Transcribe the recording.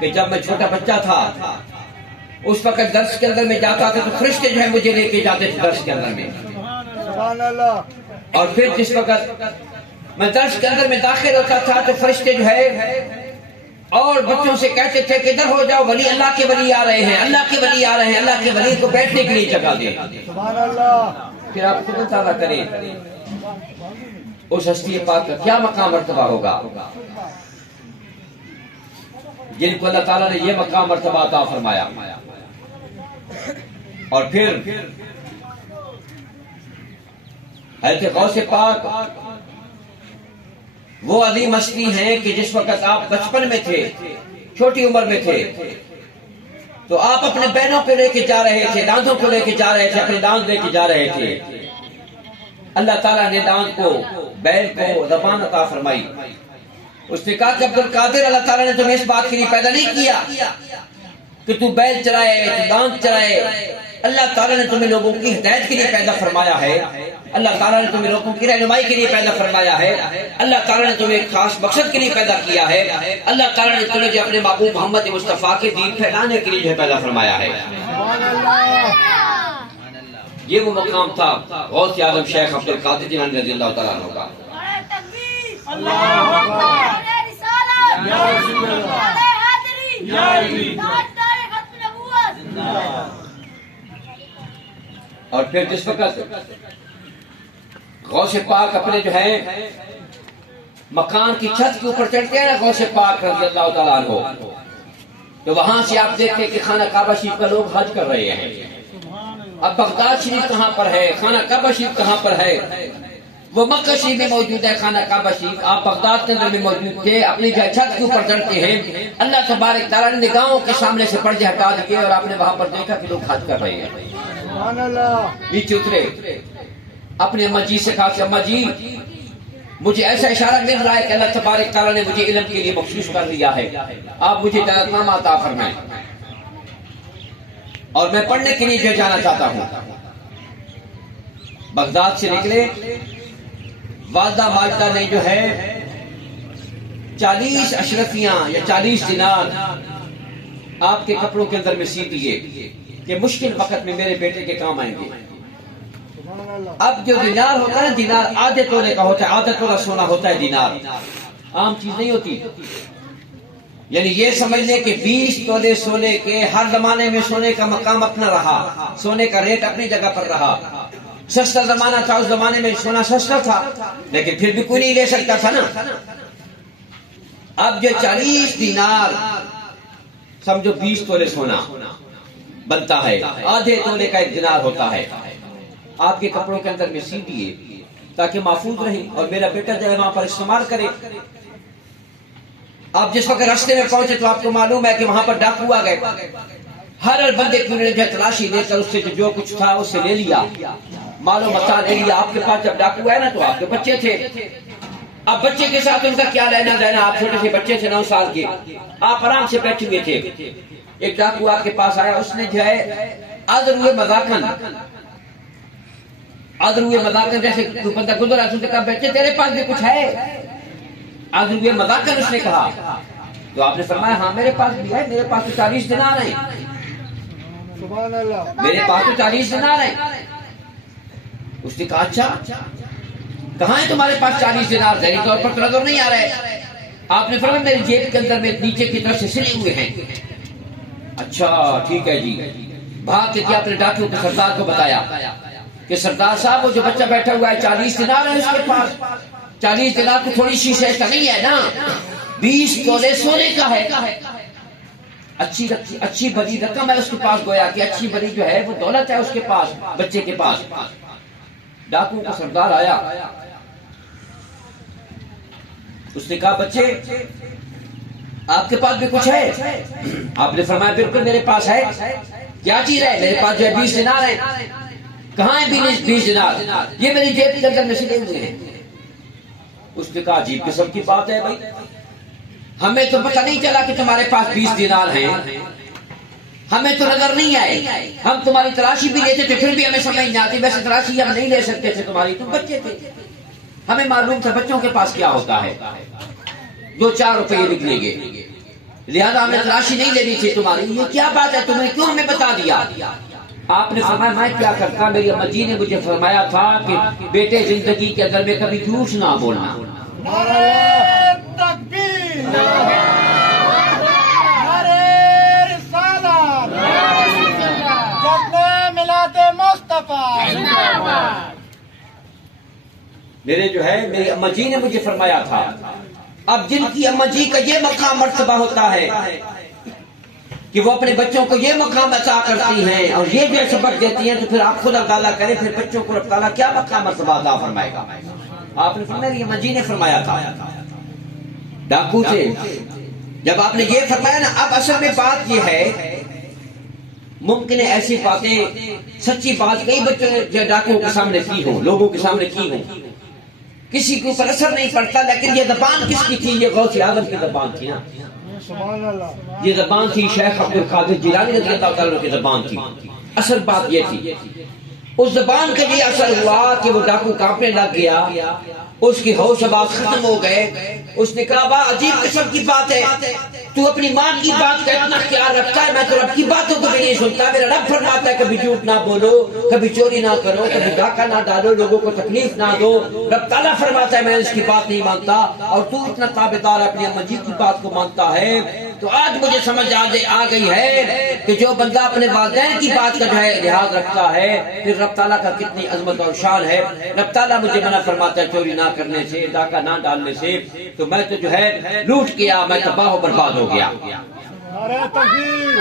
کہ جب میں چھوٹا بچہ تھا اس وقت درس کے اندر میں جاتا تھا تو فرشتے جو ہے مجھے لے کے جاتے تھے درس کے اندر میں. سبحان اللہ. اور پھر جس وقت میں درس کے اندر میں داخل ہوتا تھا تو فرشتے جو ہے اور بچوں سے کہتے تھے کہ ادھر ہو جاؤ، ولی اللہ کے ولی آ رہے ہیں، اللہ کے ولی آ رہے ہیں، اللہ کے ولی کو بیٹھنے کے لیے جگہ دیں. سبحان اللہ. پھر آپ خود اندازہ کریں اس ہستی پاک کا کیا مقام مرتبہ ہوگا جن کو اللہ تعالیٰ نے یہ مقام مرتبہ عطا فرمایا. اور پھر حضرت غوث پاک وہ عظیم ہستی ہیں کہ جس وقت آپ بچپن میں تھے، چھوٹی عمر میں تھے، تو آپ اپنے بہنوں کو لے کے جا رہے تھے، داندوں کو لے کے جا رہے تھے، اپنے داند لے کے جا رہے تھے. اللہ تعالیٰ نے داند کو، بیل کو زبان عطا فرمائی. اس نے کہا کہ عبد القادر، اللہ تعالیٰ نے تمہیں اس بات کے لیے پیدا نہیں کیا کہ تو بیل چلائے، تو داند چلائے. اللہ تعالیٰ نے تمہیں لوگوں کی ہدایت کے لیے پیدا فرمایا ہے. اللہ تعالیٰ نے تمہیں لوگوں کی رہنمائی کے لیے پیدا فرمایا ہے. اللہ تعالیٰ نے تمہیں ایک خاص مقصد کے لیے پیدا کیا ہے. اللہ تعالیٰ نے تمہیں جو اپنے محبوب محمد مصطفیٰ کے دین پھیلانے کے لیے جو ہے پیدا فرمایا ہے. یہ وہ مقام تھا غوث اعظم شیخ عبد القادر جیلانی رضی اللہ تعالیٰ عنہ کا. اور پھر جس وقت غوث پاک اپنے جو ہے مکان کی چھت کے اوپر چڑھتے ہیں نا غوث پاک رضی اللہ تعالیٰ عنہ، تو وہاں سے آپ دیکھتے کہ خانہ کعبہ شریف کا لوگ حج کر رہے ہیں. اب بغداد شریف کہاں پر ہے، خانہ کعبہ شریف کہاں پر ہے؟ وہ مکہ شریف میں موجود ہے خانہ کعبہ شریف. آپ بغداد کے اندر میں موجود تھے، اپنی چھت کے اوپر چڑھتے ہیں. اللہ تبارک تعالیٰ نے نگاہوں کے سامنے سے پردے ہٹا دیے اور آپ نے وہاں پر دیکھا کہ لوگ حج کر رہے ہیں. سبحان اللہ. نیچے اترے، اپنے اماں جی سے کہا کہ اماں جی مجھے ایسا اشارہ مل رہا ہے کہ اللہ تبارک تعالیٰ نے مجھے علم کے لیے مخصوص کر لیا ہے، آپ مجھے کام عطا فرمائیں اور میں پڑھنے کے لیے جانا چاہتا ہوں. بغداد سے نکلے، والدہ ماجدہ نے جو ہے 40 اشرفیاں یا 40 دینار آپ کے کپڑوں کے اندر میں سی دیے کہ مشکل وقت میں میرے بیٹے کے کام آئیں گے. اب جو دینار ہوتا ہے، دینار آدھے تولے کا ہوتا ہے، آدھا تولہ سونا ہوتا ہے. دینار عام چیز نہیں ہوتی. یعنی یہ سمجھ لیں کہ 20 تولے سونے کے، ہر زمانے میں سونے کا مقام اپنا رہا، سونے کا ریٹ اپنی جگہ پر رہا. سستا زمانہ تھا، اس زمانے میں سونا سستا تھا، لیکن پھر بھی کوئی نہیں لے سکتا تھا نا. اب جو 40 دینار سمجھو 20 تولے سونا بنتا ہے، آدھے تولے کا ایک دینار ہوتا ہے. آپ کے کپڑوں کے اندر میں سی دیے تاکہ محفوظ رہے اور میرا بیٹا جو ہے وہاں پر استعمال کرے. آپ جس وقت راستے میں پہنچے تو آپ کو معلوم ہے کہ وہاں پر ڈاکو آ گئے. ہر بندے کی انہوں نے تلاشی دے کر اس سے جو کچھ تھا اس سے لے لیا، مال و متاع لے لیا. آپ کے پاس جب ڈاکو آئے نا تو آپ کے بچے تھے. اب بچے کے ساتھ ان کا کیا لینا دینا، آپ چھوٹے سے بچے تھے 9 سال کے، آپ آرام سے بیٹھے ہوئے تھے. ایک ڈاکو آپ کے پاس آیا، اس نے جو ہے عذر ہوئے مذاکن جیسے تو بندہ گزرا، اس نے کہا بیٹے تیرے پاس بھی کچھ ہے؟ عذر ہوئے مذاکن اس نے کہا. تو آپ نے فرمایا ہاں میرے پاس بھی ہے، میرے پاس تو 40 دینار ہیں. سبحان اللہ. میرے پاس تو 40 دینار ہیں. اس نے کہا اچھا کہاں ہے تمہارے پاس 40 دینار؟ ظاہری طور پر نظر نہیں آ رہے. آپ نے فرمایا میری جیب کے اندر میں نیچے کی طرف سے سلے ہوئے ہیں. اچھا ٹھیک ہے جی. بھاگ کے کیا اپنے ڈاکو کے سردار کو بتایا کہ سردار صاحب وہ جو بچہ بیٹھا ہوا ہے 40 دینار ہے اس کے پاس. 40 دینار کو تھوڑی سی شے کا نہیں ہے نا، 20 تولے سونے کا ہے. اچھی بڑی رقم ہے اس کے پاس. گویا کہ اچھی بڑی جو ہے وہ دولت ہے اس کے پاس، بچے کے پاس. ڈاکو کا سردار آیا، اس نے کہا بچے آپ کے پاس بھی کچھ ہے؟ آپ نے فرمایا بالکل میرے پاس ہے. کیا چیز ہے؟ میرے پاس جو ہے 20 دینار ہے. کہاں ہے 20 دینار؟ یہ میری جیب کے اندر میں سلے ہوئے ہیں. اس نے کہا عجیب قسم کی بات ہے بھائی، ہمیں تو پتہ نہیں چلا کہ تمہارے پاس 20 دینار ہیں، ہمیں تو نظر نہیں آئے. ہم تمہاری تلاشی بھی لیتے تھے پھر بھی ہمیں سمجھ نہیں آتی. ویسے تلاشی ہم نہیں لے سکتے تھے تمہاری، تم بچے تھے. ہمیں معلوم تھا بچوں کے پاس کیا ہوتا ہے، جو 4 روپے نکلیں گے. لہذا ہمیں تلاشی نہیں لینی تھی تمہاری. یہ کیا بات ہے, تمہیں کیوں ہمیں بتا دیا؟ آپ نے فرمایا میں کیا کرتا, میری اما جی نے مجھے فرمایا تھا کہ بیٹے زندگی کے اندر میں کبھی جھوٹ نہ بولنا. میرے جو ہے میری اما جی نے مجھے فرمایا تھا. اب جن کی اما جی کا یہ مقام مرتبہ ہوتا ہے کہ وہ اپنے بچوں کو یہ مقام عطا کرتی ہیں اور یہ جو سبق دیتی ہیں, تو پھر آپ خود اندازہ کریں پھر بچوں کو رب تعالیٰ کیا مقام مرتبہ عطا فرمائے گا. آپ نے فرمایا, میری اما جی نے فرمایا تھا ڈاکو سے. جب آپ نے یہ فرمایا نا, اب اصل میں بات یہ ہے, ممکن ہے ایسی باتیں سچی بات کئی بچوں نے ڈاکوؤں کے سامنے کی ہوں, لوگوں کے سامنے کی ہوں, کسی کے اوپر اثر نہیں پڑتا, لیکن یہ زبان کس کی تھی؟ یہ غوث اعظم کی زبان تھی نا. سبحان اللہ. یہ زبان تھی شیخ عبد القادر جیلانی رضی اللہ تعالیٰ کی زبان تھی. اصل بات یہ تھی, اس زبان کا یہ اثر ہوا کہ وہ ڈاکو کانپنے لگ گیا, اس کی ہوش آواز ختم ہو گئے. اس نے کہا واہ عجیب قسم کی بات ہے, تو اپنی ماں کی بات کا اتنا خیال رکھتا ہے, میں تو رب کی باتوں کو بھی نہیں سنتا. میرا رب فرماتا ہے کبھی جھوٹ نہ بولو, کبھی چوری نہ کرو, کبھی ڈاکہ نہ ڈالو, لوگوں کو تکلیف نہ دو. رب تعالیٰ فرماتا ہے میں اس کی بات نہیں مانتا, اور تو اتنا تابعدار اپنی اما جی کی بات کو مانتا ہے. تو آج مجھے سمجھ آ گئی ہے کہ جو بندہ اپنے والدین کی بات کا جو ہے لحاظ رکھتا ہے, پھر رب تعالیٰ کا کتنی عظمت اور شان ہے. رب تعالیٰ مجھے منع فرماتا ہے چوری نہ کرنے سے, ڈاکہ نہ ڈالنے سے, تو میں تو جو ہے لوٹ گیا, میں تباہ و برباد ہو گیا. نعرہ تکبیر.